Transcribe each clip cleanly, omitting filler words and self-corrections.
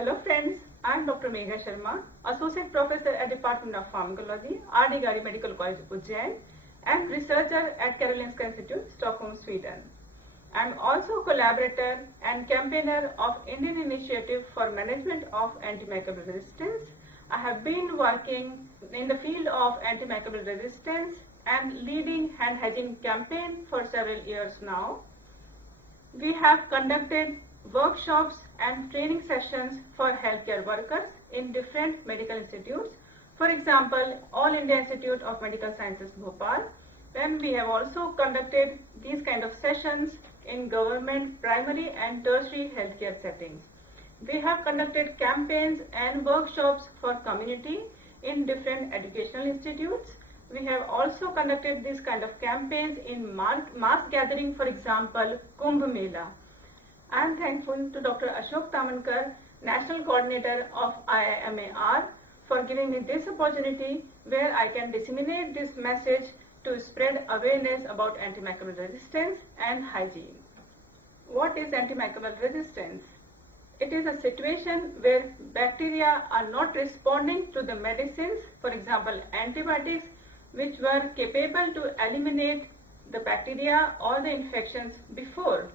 Hello friends, I am Dr. Megha Sharma, Associate Professor at Department of Pharmacology, R.D. Gari Medical College, Ujjain, and researcher at Karolinska Institute, Stockholm, Sweden. I am also collaborator and campaigner of Indian Initiative for Management of Antimicrobial Resistance. I have been working in the field of antimicrobial resistance and leading hand hygiene campaign for several years now. We have conducted workshops and training sessions for healthcare workers in different medical institutes. For example, All India Institute of Medical Sciences, Bhopal. Then we have also conducted these kind of sessions in government, primary and tertiary healthcare settings. We have conducted campaigns and workshops for community in different educational institutes. We have also conducted this kind of campaigns in mass gathering, for example, Kumbh Mela. I am thankful to Dr. Ashok Tamankar, National Coordinator of IIMAR, for giving me this opportunity where I can disseminate this message to spread awareness about antimicrobial resistance and hygiene. What is antimicrobial resistance? It is a situation where bacteria are not responding to the medicines, for example, antibiotics, which were capable to eliminate the bacteria or the infections before.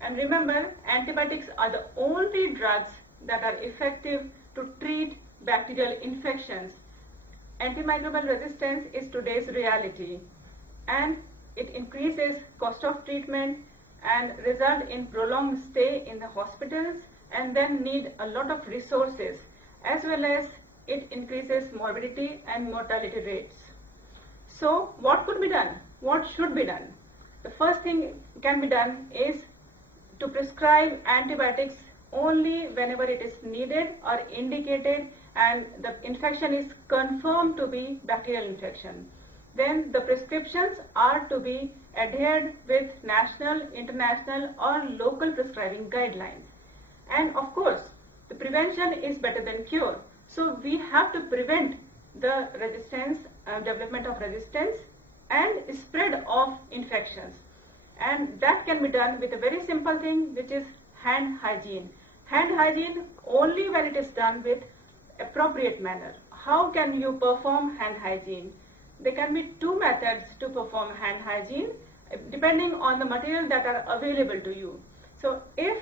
And remember, antibiotics are the only drugs that are effective to treat bacterial infections. Antimicrobial resistance is today's reality, and it increases cost of treatment and result in prolonged stay in the hospitals and then need a lot of resources, as well as it increases morbidity and mortality rates. So what could be done? What should be done? The first thing can be done is to prescribe antibiotics only whenever it is needed or indicated and the infection is confirmed to be bacterial infection. Then the prescriptions are to be adhered with national, international or local prescribing guidelines. And of course, the prevention is better than cure. So we have to prevent the resistance, development of resistance and spread of infections. And that can be done with a very simple thing, which is hand hygiene. Hand hygiene only when it is done with appropriate manner. How can you perform hand hygiene? There can be two methods to perform hand hygiene depending on the material that are available to you. So if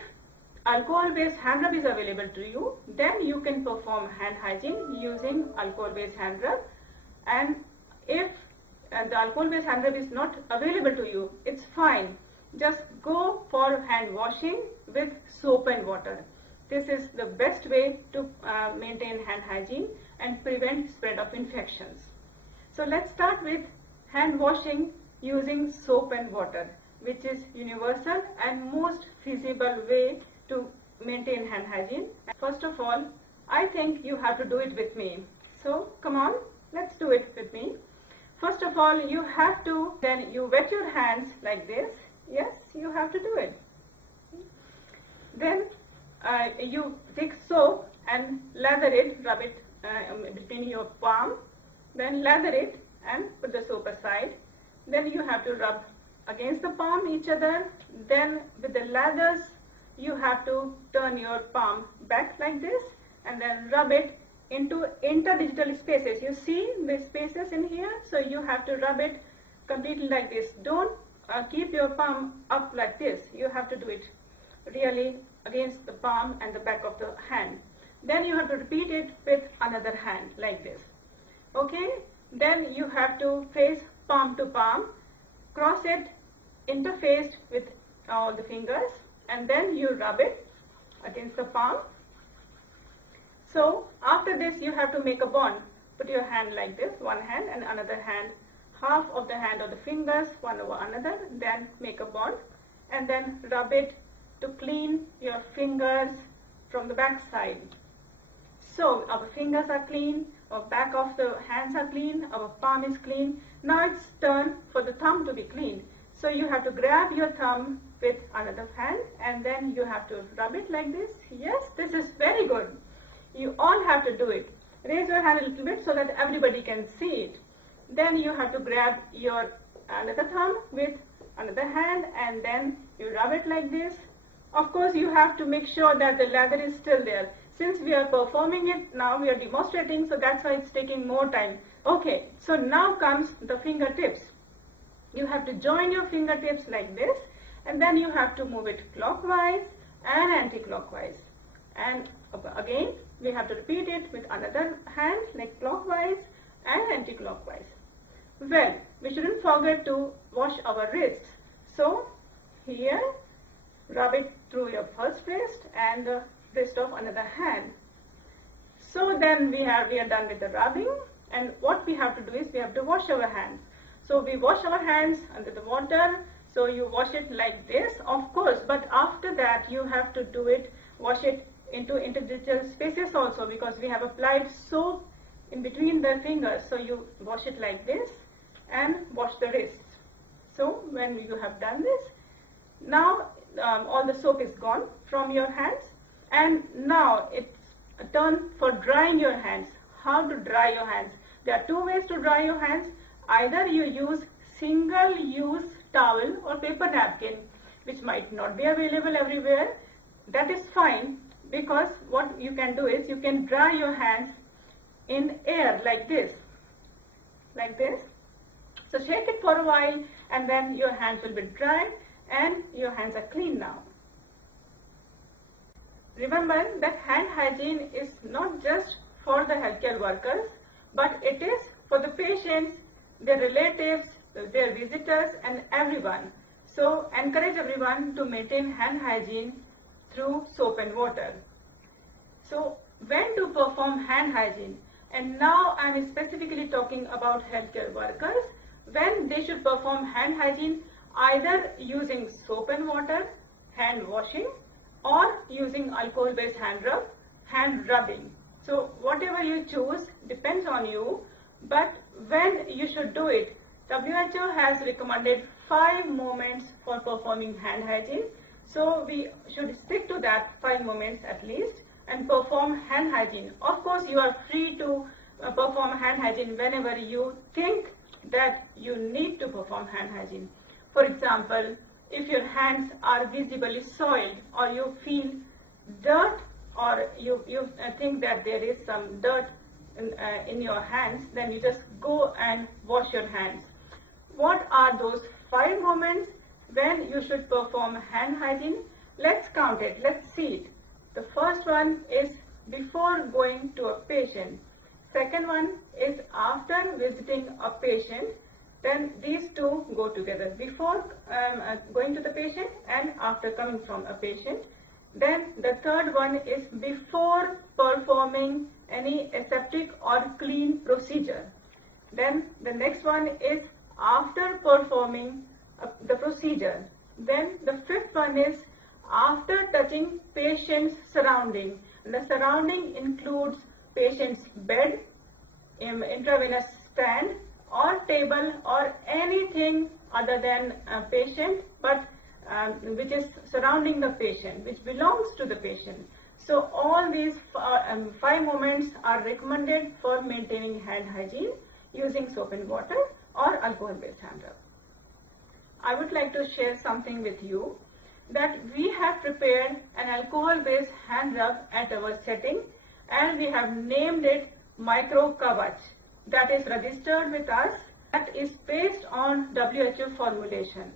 alcohol-based hand rub is available to you, then you can perform hand hygiene using alcohol-based hand rub. And if the alcohol-based hand rub is not available to you, it's fine. Just go for hand washing with soap and water. This is the best way to maintain hand hygiene and prevent spread of infections. So let's start with hand washing using soap and water, which is universal and most feasible way to maintain hand hygiene. First of all, I think you have to do it with me. So come on, let's do it with me. First of all, you have to, then you wet your hands like this. Yes, you have to do it. Then you take soap and lather it, rub it between your palm. Then lather it and put the soap aside. Then you have to rub against the palm each other. Then with the lathers, you have to turn your palm back like this and then rub it into interdigital spaces. You see the spaces in here, so you have to rub it completely like this. Don't keep your palm up like this. You have to do it really against the palm and the back of the hand. Then you have to repeat it with another hand like this. Okay, then you have to face palm to palm, cross it interfaced with all the fingers, and then you rub it against the palm. So after this, you have to make a bond. Put your hand like this, one hand and another hand, half of the hand of the fingers, one over another, then make a bond and then rub it to clean your fingers from the back side. So our fingers are clean, our back of the hands are clean, our palm is clean. Now it's turn for the thumb to be clean. So you have to grab your thumb with another hand and then you have to rub it like this. Yes, this is very good. You all have to do it. Raise your hand a little bit so that everybody can see it. Then you have to grab your another thumb with another hand and then you rub it like this. Of course, you have to make sure that the lather is still there. since we are performing it now, we are demonstrating, so that's why it's taking more time. Okay, so now comes the fingertips. You have to join your fingertips like this, and then you have to move it clockwise and anti-clockwise. And again, we have to repeat it with another hand, like clockwise and anti-clockwise. Well, we shouldn't forget to wash our wrists. So here, rub it through your first wrist and the wrist of another hand. So then we are done with the rubbing, and what we have to do is we have to wash our hands. So we wash our hands under the water. So you wash it like this, of course, but after that you have to do it, wash it into interstitial spaces also, because we have applied soap in between the fingers. So you wash it like this and wash the wrists. So when you have done this, now all the soap is gone from your hands, and now it's a turn for drying your hands. How to dry your hands? There are two ways to dry your hands. Either you use single-use towel or paper napkin, which might not be available everywhere. That is fine, because what you can do is you can dry your hands in air like this. So shake it for a while, and then your hands will be dry and your hands are clean now. Remember that hand hygiene is not just for the healthcare workers, but it is for the patients, their relatives, their visitors, and everyone. So encourage everyone to maintain hand hygiene through soap and water. So when to perform hand hygiene? And now I am specifically talking about healthcare workers, when they should perform hand hygiene, either using soap and water, hand washing, or using alcohol-based hand rubbing. So whatever you choose depends on you, but when you should do it, WHO has recommended 5 moments for performing hand hygiene. So we should stick to that 5 moments at least and perform hand hygiene. Of course, you are free to perform hand hygiene whenever you think that you need to perform hand hygiene. For example, if your hands are visibly soiled, or you feel dirt, or you think that there is some dirt in your hands, then you just go and wash your hands. What are those 5 moments when you should perform hand hygiene? Let's count it. Let's see it. The first one is before going to a patient. Second one is after visiting a patient. Then these two go together, before going to the patient and after coming from a patient. Then the third one is before performing any aseptic or clean procedure. Then the next one is after performing the procedure. Then the fifth one is after touching patient's surrounding. And the surrounding includes patient's bed, intravenous stand, or table, or anything other than a patient, but which is surrounding the patient, which belongs to the patient. So all these 5 moments are recommended for maintaining hand hygiene using soap and water or alcohol-based hand rub. I would like to share something with you, that we have prepared an alcohol-based hand rub at our setting, and we have named it Micro Kavach. That is registered with us, that is based on WHO formulation.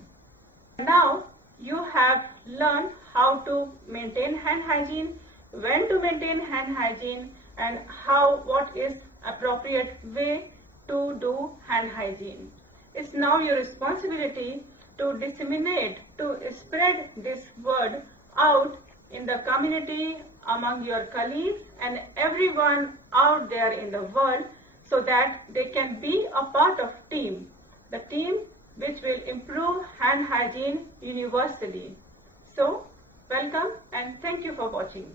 Now you have learned how to maintain hand hygiene, when to maintain hand hygiene, and what is appropriate way to do hand hygiene. It's now your responsibility to disseminate, to spread this word out in the community, among your colleagues and everyone out there in the world, so that they can be a part of team, the team which will improve hand hygiene universally. So, welcome and thank you for watching.